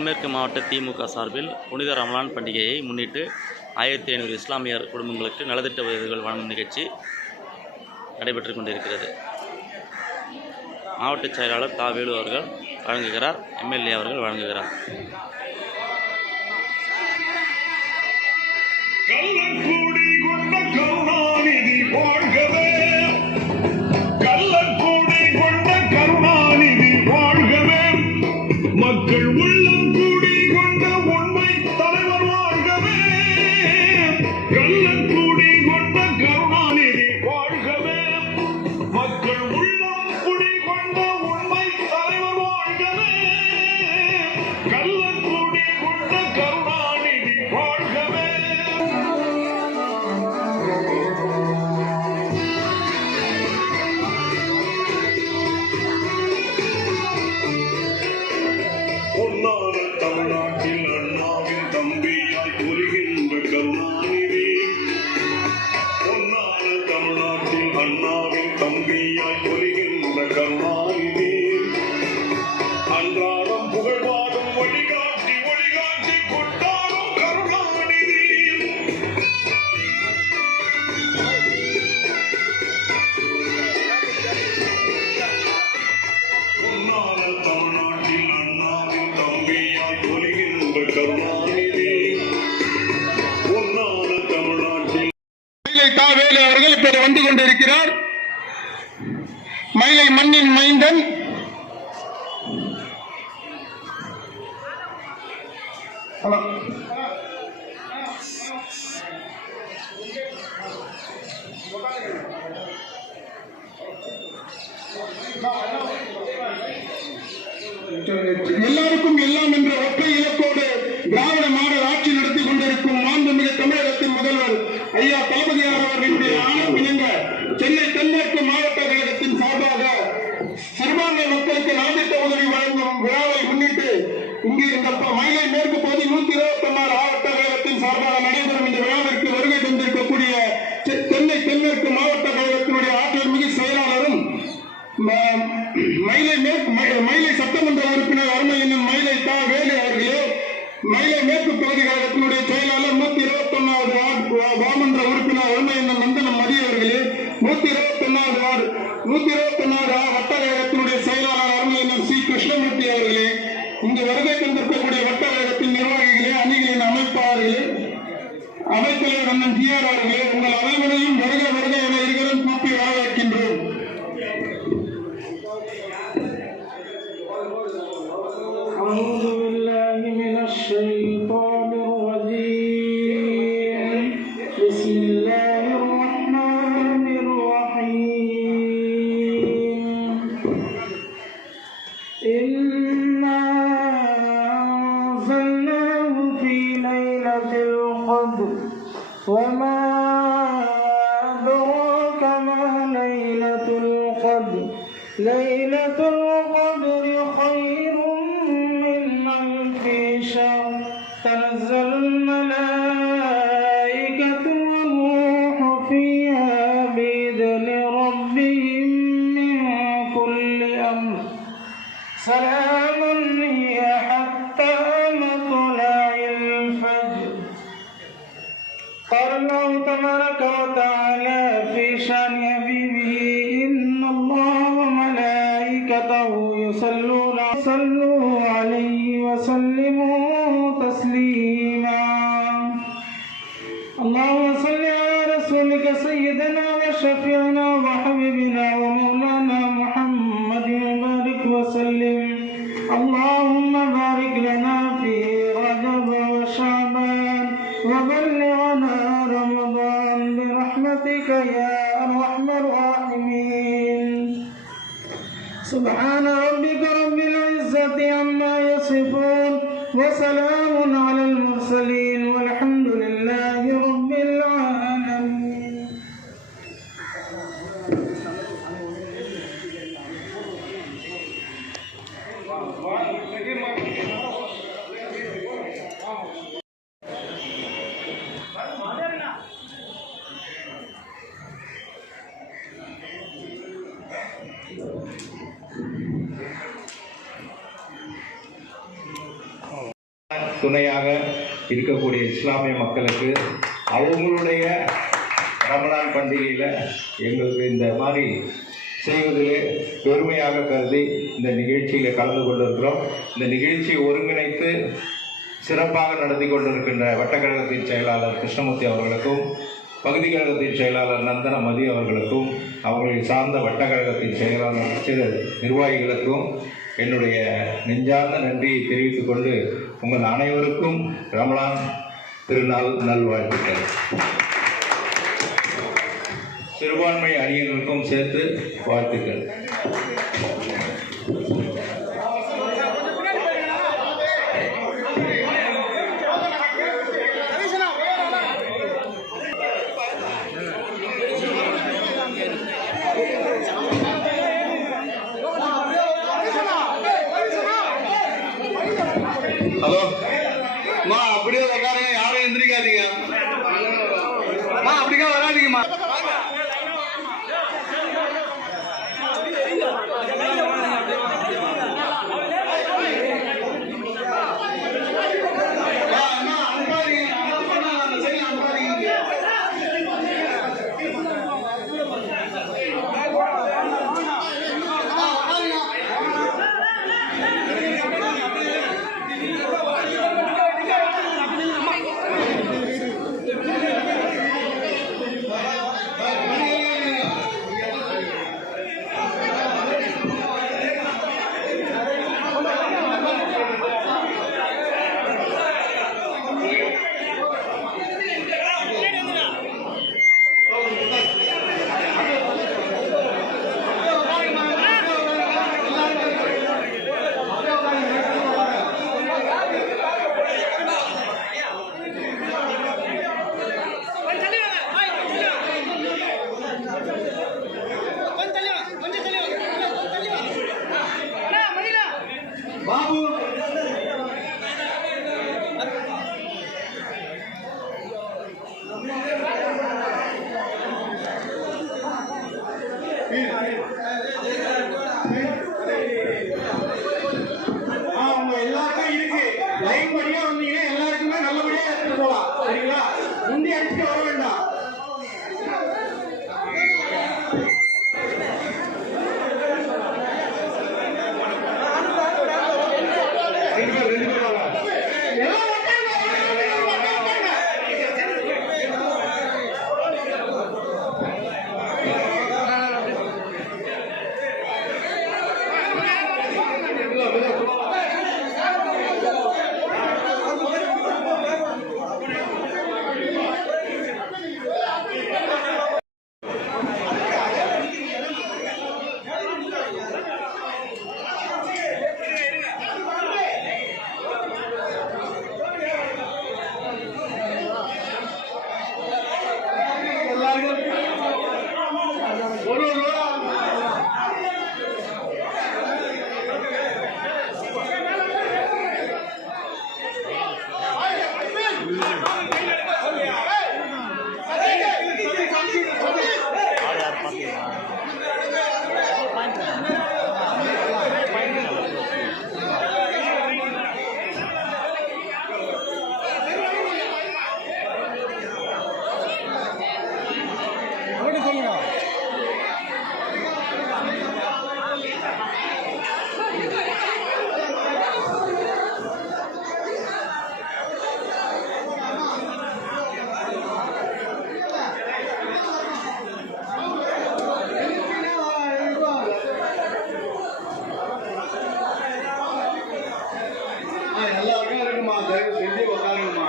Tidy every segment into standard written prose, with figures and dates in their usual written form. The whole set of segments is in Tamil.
தென்மேற்கு மாவட்ட திமுக சார்பில் புனித ரமலான் பண்டிகையை முன்னிட்டு 1500 இஸ்லாமியர் குடும்பங்களுக்கு நலத்திட்ட உதவிகள் வழங்கும் நிகழ்ச்சி நடைபெற்று கொண்டிருக்கிறது. மாவட்ட செயலாளர் தா. வேலு அவர்கள் வழங்குகிறார். எம்எல்ஏ அவர்கள் வழங்குகிறார். மக்கள் உள்ளம் கூடி கொண்ட உண்மை தலைவர் வாழ்கவே, கள்ளக்கூடி கொண்ட கருணாநிதி வாழ்கவே. மக்கள் உள்ளம் கூடி கொண்ட உண்மை தலைவர் வாழ்கவே, கள்ளக்கூடி கொண்ட கருணாநிதி வாழ்கவே. பொன்னான தமிழ்நாட்டில் அண்ணாவின் தம்பியாய் பொலிகின்ற கருணாநிதி, பொன்னான தமிழ்நாட்டில் அண்ணாவின் தம்பியாய் பொலிகின்ற கருணாநிதி, அன்றாடம் புகழ்வாடும் வழிகாட்டி வழிகாட்டி கொண்டாடும் கருணாநிதி. பொன்னான தமிழ்நாட்டில் அண்ணாவின் தம்பியாய் பொலிகின்ற கருணாநிதி, பொன்னான தமிழ்நாட்டில் தா. வேலு அவர்கள் இப்போது வந்து கொண்டிருக்கிறார். மயிலை மண்ணின் மைந்தன் எல்லாருக்கும் எல்லாம் என்ற ஒற்றை இலக்கோடு திராவிட மாடல் ஆட்சி நடத்தி கொண்டிருக்கும் மாண்புமிகு தமிழகத்தின் முதல்வர் ஐயா தளபதியார் அவர்களுடைய ஆணைக்கிணங்க சென்னை தென்மேற்கு மாவட்ட கழகத்தின் சார்பாக சிறுபான்மை மக்களுக்கு நலத்திட்ட உதவி வழங்கும் விழாவை முன்னிட்டு இங்கு இந்த மயிலை மேற்கு பகுதி 126 ஆவட்ட கழகத்தின் சார்பாக நடைபெறும் இந்த விழாவிற்கு வருகை தந்திருக்கக்கூடிய சென்னை தென்மேற்கு மாவட்ட கழகத்தினுடைய ஆற்றல் மிகு செயலாளரும் மயிலை சட்டமன்ற உறுப்பினர் அருமை என்னும் மயிலை தா. வேலு அவர்களே, மயிலை மேற்கு பகுதி கழகத்தினுடைய செயலாளர் 121வது வார்டு வாமன்ற உறுப்பினர் அருமை என்னும் நந்தனம் மதி அவர்களே, 121வது வார்டு 121வது வட்ட கழகத்தினுடைய செயலாளர் அருமை என்னும் சி. கிருஷ்ணமூர்த்தி அவர்களே, இங்கு வருகை தந்திருக்கக்கூடிய வட்ட கழகத்தின் நிர்வாகிகளே, அணிகளின் அமைப்பாளர்களே, அவைத்தலைவர் அண்ணன் ஜிஆர் அவர்களே, உங்கள் அனைவரையும் வருக வருக என இருவரும் கூப்பி வரவேற்கின்றோம். أعوذ بالله من الشيطان الرجيم. بسم الله الرحمن الرحيم. إنا أنزلناه في ليلة القدر وما أدراك ما ليلة القدر. ليلة القدر خير من ألف شهر. تنزل الملائكة والروح فيها بإذن ربهم من كل أمر. سلام هي حتى مطلع الفجر. قال الله تبارك وتعالى في شأن حبيبه: إن الله وملائكته صلوا عليه وسلموا تسليما. اللهم صل على رسولك سيدنا وشفيعنا وحبيبنا ومولانا محمد وبارك وسلم. اللهم بارك لنا في رجب وشعبان وبلغنا رمضان برحمتك يا أرحم الراحمين. سبحان ربك رب العزة عما يصفون وسلام على المرسلين والحمد لله رب العالمين. துணையாக இருக்கக்கூடிய இஸ்லாமிய மக்களுக்கு அவங்களுடைய ரமலான் பண்டிகையில் எங்களுக்கு இந்த மாதிரி செய்வதிலே பெருமையாக கருதி இந்த நிகழ்ச்சியில் கலந்து கொண்டிருக்கிறோம். இந்த நிகழ்ச்சியை ஒருங்கிணைத்து சிறப்பாக நடத்தி கொண்டிருக்கின்ற வட்டக்கழகத்தின் செயலாளர் கிருஷ்ணமூர்த்தி அவர்களுக்கும், பகுதி கழகத்தின் செயலாளர் நந்தன மதி அவர்களுக்கும், அவர்களை சார்ந்த வட்டக்கழகத்தின் செயலாளர் சில நிர்வாகிகளுக்கும் என்னுடைய நெஞ்சார்ந்த நன்றியை தெரிவித்துக் கொண்டு உங்கள் அனைவருக்கும் ரமலான் திருநாள் நல்வாழ்த்துக்கள். சிறுபான்மை அணியினருக்கும் சேர்த்து வாழ்த்துக்கள். ஹலோ மா, அப்படியே உட்காருங்க, யாரும் எந்திரிக்காதீங்க. மா, அப்படிக்கா வராதீங்கம்மா. பாபு, உங்க எல்லாருக்கும் இருக்கு. லைன் படியா வந்தீங்கன்னா எல்லாருக்குமே நல்லபடியா எடுத்துட்டு போலாம். சரிங்களா? முந்தி அடிச்சுட்டு வர வேண்டாம். எல்லாருக்கும் இருக்குமா, தயவு செஞ்சு உட்காருங்கம்மா.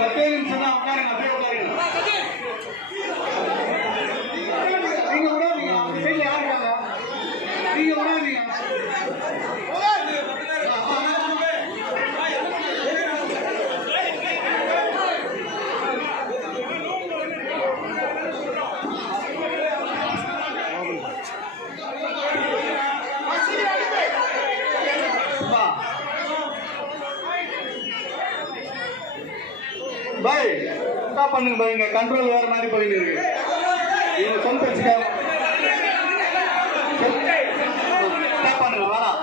10 நிமிஷம் தான் உட்காருங்க, அப்படியே உட்காருங்க. நீங்க விடாதீங்க, அவங்க சைட்ல யார் இருக்காங்க? நீங்க விடாதீங்க. பாய், ஸ்டாப் பண்ணுங்க பாய். இங்க கண்ட்ரோல் வேற மாதிரி போயிட்டு இருக்கு. இவங்க சொந்த வச்சுக்காம ஸ்டாப் பண்ணுங்க. வேணாம்.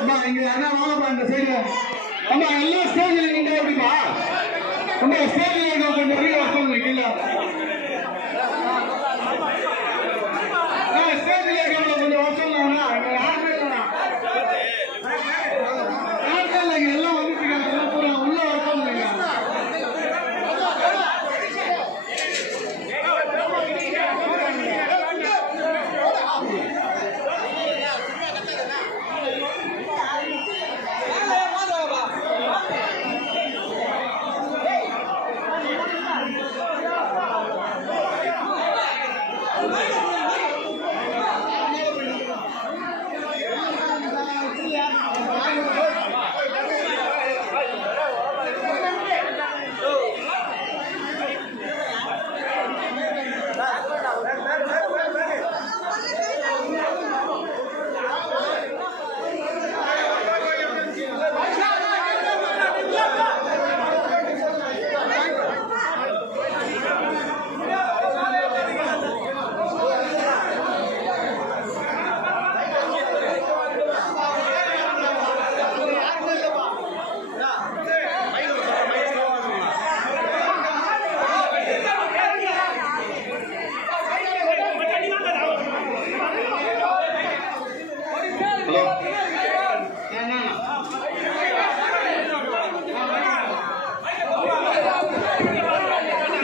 அம்மா இங்க அண்ணா வாங்கப்பா இந்த சைடுல. அம்மா எல்லாம் ஸ்டேஜ்ல நின்று அப்படிப்பா. அம்மா ஸ்டேஜ்ல கொஞ்சம் வீடு வசூல் கீழே. ஸ்டேஜ்ல இருக்கிறவங்க கொஞ்சம் வசூல் யாருமே இல்லைண்ணா. யாருமே இல்லை, இங்க எல்லாம் வந்துட்டு இருக்காங்க. எல்லாம் பூரா உள்ள வசூல் இல்லைங்க.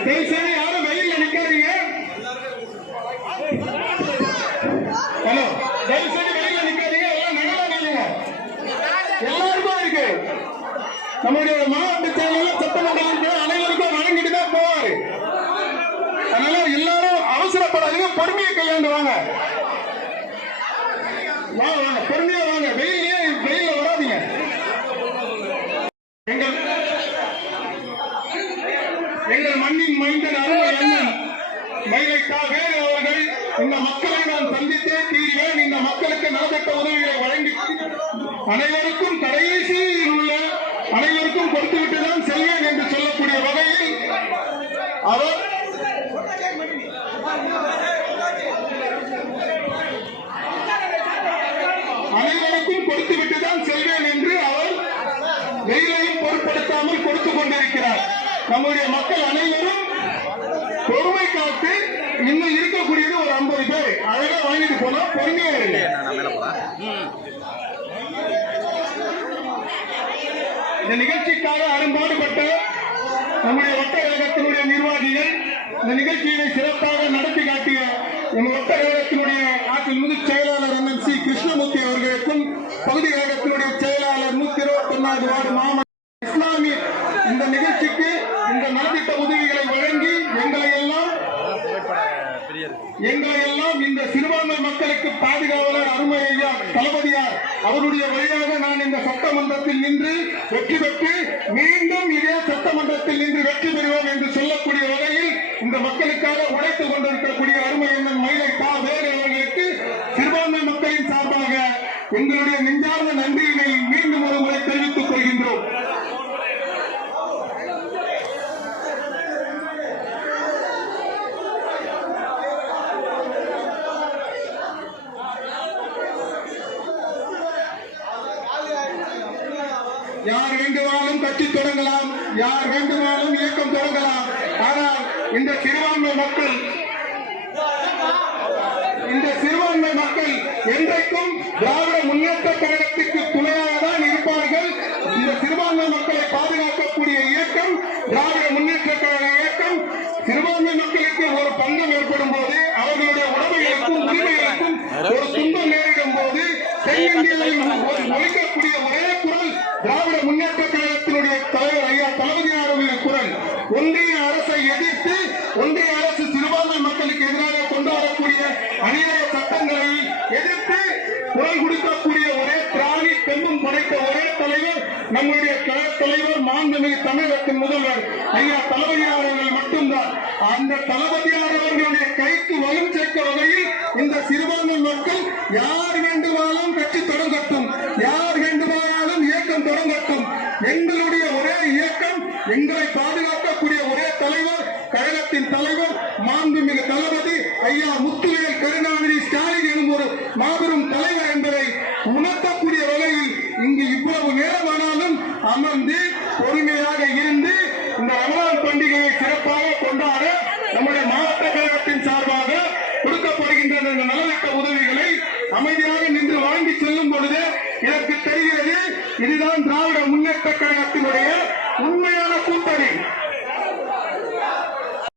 தயவுசெய்து யாரும் வெயில்ல நிக்காதீங்க. ஹலோ, தயவுசெய்து வெயில்ல நிக்காதீங்க. எல்லாம் நிழலா நில்லுங்க. எல்லாருக்கும் இருக்கு. நம்முடைய மாவட்ட செயலாளர் சட்டமன்ற அனைவருக்கும் வழங்கிட்டு தான் போவாரு. அதனால எல்லாரும் அவசரப்படாதீங்க, பொறுமையை கையாண்டு வாங்க. வாங்க, பொறுமையா வாங்க. வெயில்ல வராதீங்க. எங்கள் மண்ணின் மைந்தன் அருமை அண்ணன் மயிலை தா. வேலு அவர்கள், இந்த மக்களை நான் சந்தித்தே தீர்வேன், இந்த மக்களுக்கு நலத்திட்ட உதவிகளை வழங்கி அனைவருக்கும் கடைசியில் உள்ள அனைவருக்கும் கொடுத்துவிட்டுதான் செல்வேன் என்று சொல்லக்கூடிய வகையில் அவர் அனைவருக்கும் கொடுத்துவிட்டுதான் செல்வேன் என்று அவர் வெயிலையும் பொருட்படுத்தாமல் கொடுத்துக் கொண்டிருக்கிறார். நம்முடைய மக்கள் அனைவரும் பொறுமை காத்து இன்னும் இருக்கக்கூடியது ஒரு 50 பேர் அழகா வாங்கிட்டு போனா பொறுமையா இருக்கு. இந்த நிகழ்ச்சிக்காக அரும்பாடுபட்ட நம்முடைய வட்ட கழகத்தினுடைய நிர்வாகிகள், இந்த நிகழ்ச்சியை சிறப்பாக நடத்தி காட்டிய எங்கள் வட்ட கழகத்தினுடைய ஆற்றில் செயலாளர் அண்ணன் சி. கிருஷ்ணமூர்த்தி அவர்களுக்கும், பகுதி கழகத்தினுடைய செயலாளர் 121வது வார்டு மாமன்ற இஸ்லாமிய இந்த நிகழ்ச்சிக்கு இந்த நலத்திட்ட உதவிகளை வழங்கி எங்களை எல்லாம் இந்த சிறுபான்மை மக்களுக்கு பாதுகாவலர் அருமை ஐயா தளபதியார் அவருடைய வழியாக நான் இந்த சட்டமன்றத்தில் நின்று வெற்றி பெற்று மீண்டும் இதே சட்டமன்றத்தில் நின்று வெற்றி பெறுவோம் என்று சொல்லக்கூடிய வகையில் இந்த மக்களுக்காக உழைத்துக் கொண்டிருக்கக்கூடிய அருமை அண்ணன் மயிலை தா. வேலு அவர்களுக்கு சிறுபான்மை மக்களின் சார்பாக எங்களுடைய நெஞ்சார்ந்த நன்றியினை மீண்டும் ஒரு முறை தெரிவித்துக் கொள்கின்றோம். யார் வேண்டுமானாலும் கட்சி தொடங்கலாம், யார் வேண்டுமானாலும் இயக்கம் தொடங்கலாம். ஆனால் இந்த சிறுபான்மை மக்கள் என்றைக்கும் திராவிட முன்னேற்ற கழகத்திற்கு துணையாக தான் இருப்பார்கள். இந்த சிறுபான்மை மக்களை பாதுகாக்கக்கூடிய இயக்கம் திராவிட முன்னேற்ற கழக இயக்கம். சிறுபான்மை மக்களுக்கு ஒரு பங்கம் ஏற்படும் போது, அவர்களுடைய உடமைகளுக்கும் உரிமைகளுக்கும் ஒரு துன்பம் நேரிடும் போது தென்னிந்தியாவில் ஒழிக்கக்கூடிய ஒரே குரல் திராவிட முன்னேற்ற கழகத்தினுடைய தலைவர் ஐயா தளபதியாருடைய குரல். ஒன்றிய அரசை எதிர்த்து ஒன்றிய அரசு சிறுபான்மை மக்களுக்கு எதிராக கொண்டு வரக்கூடிய அநியாய சட்டங்களை எதிர்த்து குரல் கொடுக்கக்கூடிய ஒரே திராணி தெம்பும் படைத்த ஒரே தலைவர் நம்முடைய தலைவர் மாண்புமிகு தமிழகத்தின் முதல்வர் ஐயா தளபதியார் அவர்கள் மட்டும்தான். அந்த தளபதியார் அவர்களுடைய கைக்கு வலும் சேர்க்க வகையில் இந்த சிறுபான்மை மக்கள் யார் வேண்டுமானாலும் கட்சி தொடங்கட்டும், யார் வேண்டுமானாலும் இயக்கம் தொடங்கட்டும். எங்களுடைய ஒரே இயக்கம், எங்களை பாதுகாக்கக்கூடிய ஒரே தலைவர் கழக கழகத்தின் தலைவர் மாண்புமிகு தளபதி ஐயா முத்துவேல் கருணாநிதி ஸ்டாலின் எனும் ஒரு மாபெரும் தலைவர் என்பதை உணர்த்தக்கூடிய வகையில் இங்கு இவ்வளவு நேரமானாலும் அமர்ந்து பொறுமையாக இருந்து இந்த ரமலான் பண்டிகையை சிறப்பாக கொண்டாட நம்முடைய மாவட்ட கழகத்தின் சார்பாக கொடுக்கப்படுகின்ற இந்த நலத்திட்ட உதவிகளை அமைதியாக நின்று வாங்கி செல்லும் பொழுது இதற்கு தெரிகிறது இதுதான் திராவிட முன்னேற்ற கழக